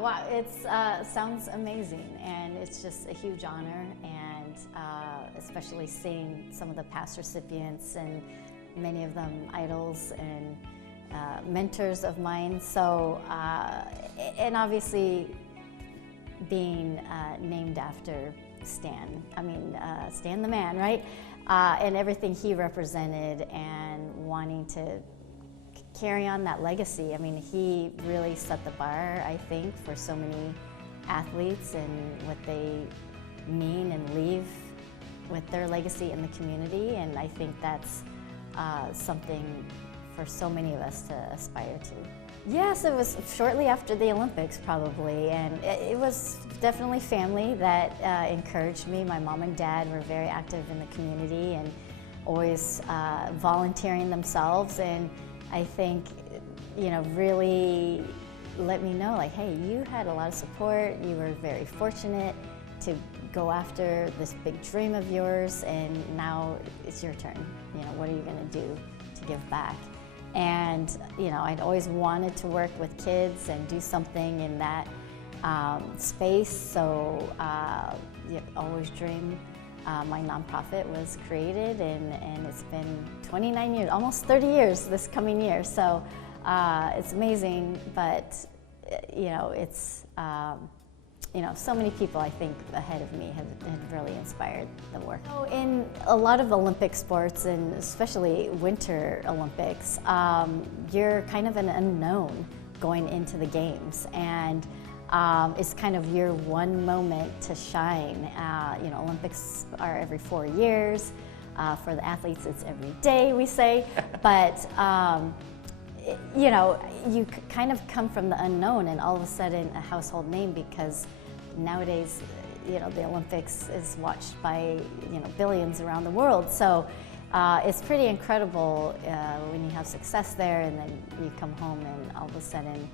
wow, it's sounds amazing, and it's just a huge honor, and especially seeing some of the past recipients, and many of them idols and mentors of mine. So, and obviously being named after Stan. I mean, Stan the man, right? And everything he represented, and wanting to carry on that legacy. I mean, he really set the bar, I think, for so many athletes and what they mean and leave with their legacy in the community. And I think that's something for so many of us to aspire to. Yes, it was shortly after the Olympics, probably, and it was definitely family that encouraged me. My mom and dad were very active in the community and always volunteering themselves, and I think, you know, really let me know, like, hey, you had a lot of support, you were very fortunate to go after this big dream of yours, and now it's your turn. You know, what are you going to do to give back? And, you know, I'd always wanted to work with kids and do something in that space, so always dreamed. My nonprofit was created, and it's been 29 years, almost 30 years this coming year. So it's amazing, but you know, it's you know, so many people I think ahead of me have really inspired the work. So in a lot of Olympic sports, and especially Winter Olympics, you're kind of an unknown going into the games, and it's kind of your one moment to shine. You know, Olympics are every 4 years. For the athletes, it's every day, we say. But you know, you kind of come from the unknown, and all of a sudden a household name, because nowadays, you know, the Olympics is watched by, you know, billions around the world. So it's pretty incredible when you have success there, and then you come home and all of a sudden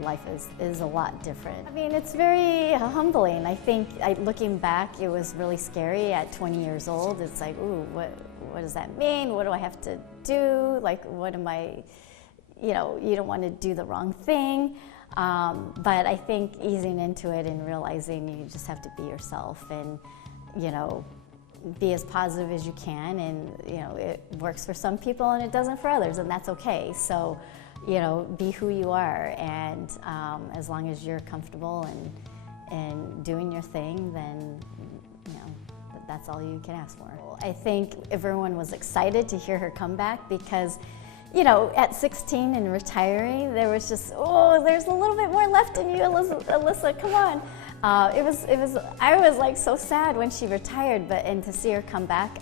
life is a lot different. I mean, it's very humbling. I think, looking back, it was really scary at 20 years old. It's like, ooh, what does that mean? What do I have to do? Like, what am I, you know, you don't want to do the wrong thing. But I think easing into it and realizing you just have to be yourself, and, you know, be as positive as you can, and, you know, it works for some people and it doesn't for others, and that's okay. So, you know, be who you are, and as long as you're comfortable and doing your thing, then, you know, that's all you can ask for. I think everyone was excited to hear her come back, because, you know, at 16 and retiring, there was just, oh, there's a little bit more left in you, Alysa, come on. I was like so sad when she retired, and to see her come back,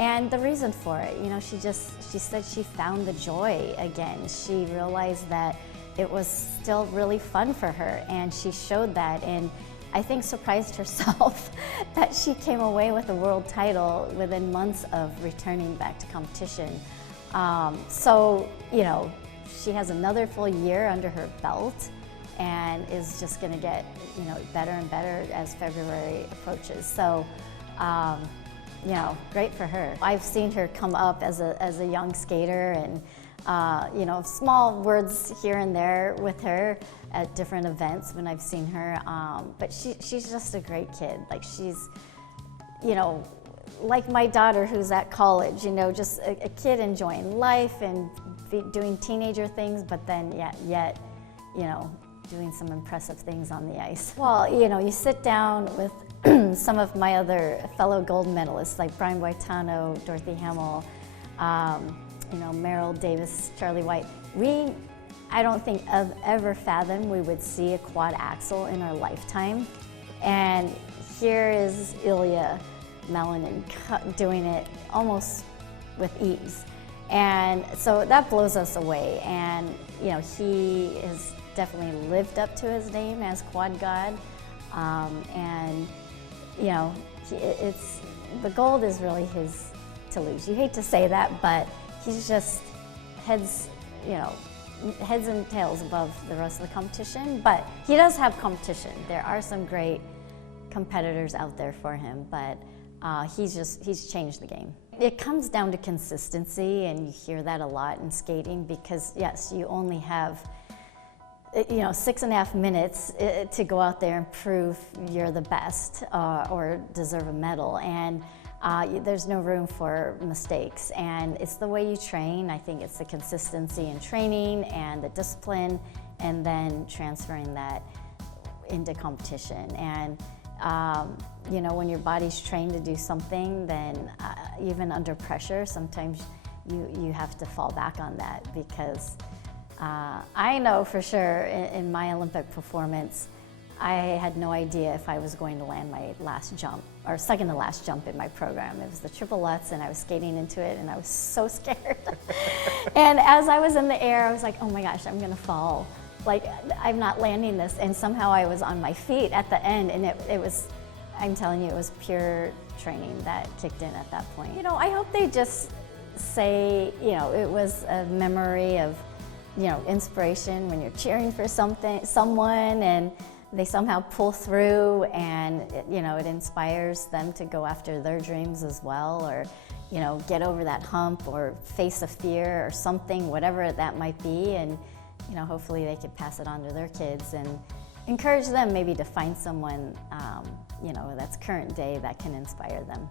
and the reason for it, you know, she said she found the joy again. She realized that it was still really fun for her, and she showed that, and I think surprised herself that she came away with a world title within months of returning back to competition. So, you know, she has another full year under her belt, and is just going to get, you know, better and better as February approaches. So, you know, great for her. I've seen her come up as a young skater, and you know, small words here and there with her at different events when I've seen her. But she's just a great kid. Like, she's, you know, like my daughter who's at college, you know, just a kid enjoying life and doing teenager things, but then yet, you know, doing some impressive things on the ice. Well, you know, you sit down with some of my other fellow gold medalists, like Brian Boitano, Dorothy Hamill, you know, Merrill Davis, Charlie White. I don't think I've ever fathomed we would see a quad Axel in our lifetime. And here is Ilia Malinin doing it almost with ease. And so that blows us away. And, you know, he has definitely lived up to his name as quad god. And, you know, it's, the gold is really his to lose. You hate to say that, but he's just heads and tails above the rest of the competition. But he does have competition. There are some great competitors out there for him, but he's changed the game. It comes down to consistency, and you hear that a lot in skating, because yes, you only have 6.5 minutes to go out there and prove you're the best or deserve a medal. And there's no room for mistakes. And it's the way you train. I think it's the consistency in training and the discipline, and then transferring that into competition. And when your body's trained to do something, then even under pressure, sometimes you have to fall back on that, because I know for sure in my Olympic performance, I had no idea if I was going to land my last jump, or second to last jump in my program. It was the triple Lutz, and I was skating into it, and I was so scared. And as I was in the air, I was like, oh my gosh, I'm gonna fall. Like, I'm not landing this. And somehow I was on my feet at the end, and it was, I'm telling you, it was pure training that kicked in at that point. I hope they just say, it was a memory of, inspiration when you're cheering for someone, and they somehow pull through, and it inspires them to go after their dreams as well, or get over that hump, or face a fear or something, whatever that might be. And hopefully they could pass it on to their kids and encourage them maybe to find someone that's current day that can inspire them.